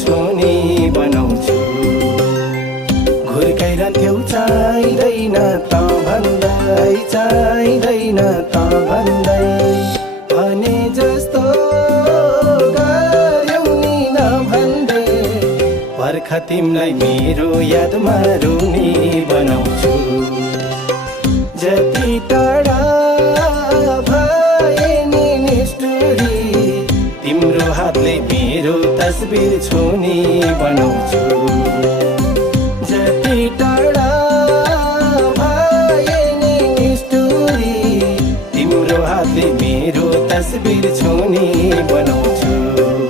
छोनी बनाउँछु। घुर्काइरहन्थ्यौ चाहिँदैन त भन्दै, चाहिँदैन त भन्दै, भने जस्तो गर्यौ नि नभन्दै, पर्ख तिमीलाई मेरो यादमा रुनी बनाउँछु। जति टाढा भए नि निष्ठुरी, तिम्रो हातले मेरो तस्बिर छोनी बनाउँछु। जति टाढा भए नि निष्ठुरी, तिम्रो हातले मेरो तस्बिर छोनी बनाउँछु।